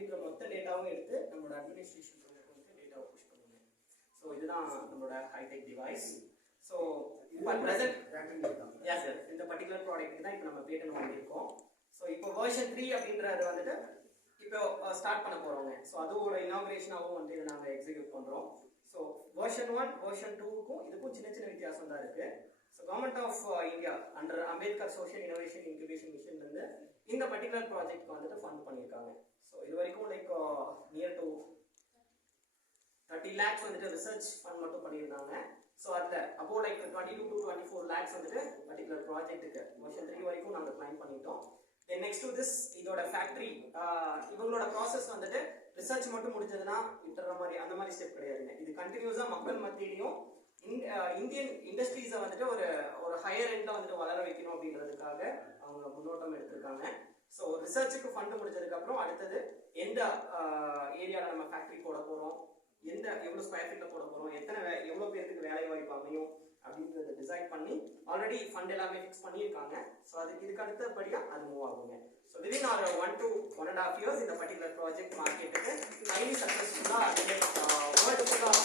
அப்படின்ற மொத்த டேட்டாவும் எடுத்து நம்மளோட அட்மினிஸ்ட்ரேஷன் வந்து டேட்டாவை புஷ் பண்ணுங்க. ஸோ இதுதான் நம்மளோட ஹைடெக் டிவைஸ். ஸோ இப்போ ப்ரெசென்ட் எஸ் சார் இந்த பர்டிகுலர் ப்ராடக்ட்டுக்கு தான் இப்போ நம்ம பேட்டன் வாங்கியிருக்கோம். ஸோ இப்போ வெர்ஷன் 3 அப்படின்றது வந்துட்டு இப்போ ஸ்டார்ட் பண்ண போகிறோங்க. ஸோ அதோட இனாகிரேஷனாகவும் வந்து இதை நாங்கள் எக்ஸிக்யூட் பண்ணுறோம். ஸோ வெர்ஷன் 1 வெர்ஷன் 2க்கும் இதுக்கும் சின்ன சின்ன வித்தியாசம் தான் இருக்குது. So government of India under Ambedkar social innovation incubation மிஷன்லேருந்து இந்த பர்டிகுலர் ப்ராஜெக்ட்க்கு வந்துட்டு ஃபண்ட் பண்ணியிருக்காங்க. ஸோ இது வரைக்கும் லைக் நியர் டு 30 lakhs வந்துட்டு ரிசர்ச் ஃபண்ட் மட்டும் பண்ணியிருந்தாங்க. ஸோ அதில் அப்போ லைக் 22 to 24 lakhs வந்துட்டு பர்டிகுலர் ப்ராஜெக்ட்டுக்கு வெர்ஷன் 3 வரைக்கும் நாங்கள் பிளான் பண்ணிட்டோம். தென் நெக்ஸ்ட் டு திஸ் இதோட ஃபேக்ட்ரி இவங்களோட ப்ராசஸ் வந்துட்டு ரிசர்ச் மட்டும் முடிஞ்சதுன்னா விட்டுற மாதிரி அந்த மாதிரி ஸ்டெப் கிடையாதுங்க. இது கண்டினியூஸாக மக்கள் மத்தியிலையும் இந்தியன் இண்டஸ்ட்ரீஸை வந்துட்டு ஒரு ஹையர் எண்ட்ல வந்துட்டு வளர வைக்கணும் அப்படின்றதுக்காக அவங்க முன்னோட்டம் எடுத்திருக்காங்க. ஸோ ரிசர்ச்சுக்கு ஃபண்ட் முடிச்சதுக்கு அப்புறம் அடுத்தது எந்த ஏரியாவில் நம்ம ஃபேக்ட்ரி போட போகிறோம், எவ்வளோ ஸ்கொயர் ஃபீட்ல போட போகிறோம், எவ்வளோ பேருக்கு வேலை வாய்ப்பு அமையும் அப்படின்றத டிசைட் பண்ணி ஆல்ரெடி ஃபண்ட் எல்லாமே ஃபிக்ஸ் பண்ணியிருக்காங்க. ஸோ இதுக்கு அடுத்தபடியாக அது மூவ் ஆகுங்க. ஸோ விதின் ஒரு 1 to 1.5 years இந்த பர்டிகுலர் ப்ராஜெக்ட் மார்க்கெட்டுக்கு ஹைலி சக்ஸஸ்ஃபுல்லாக வேர்ல்டு ஃபுல்லாக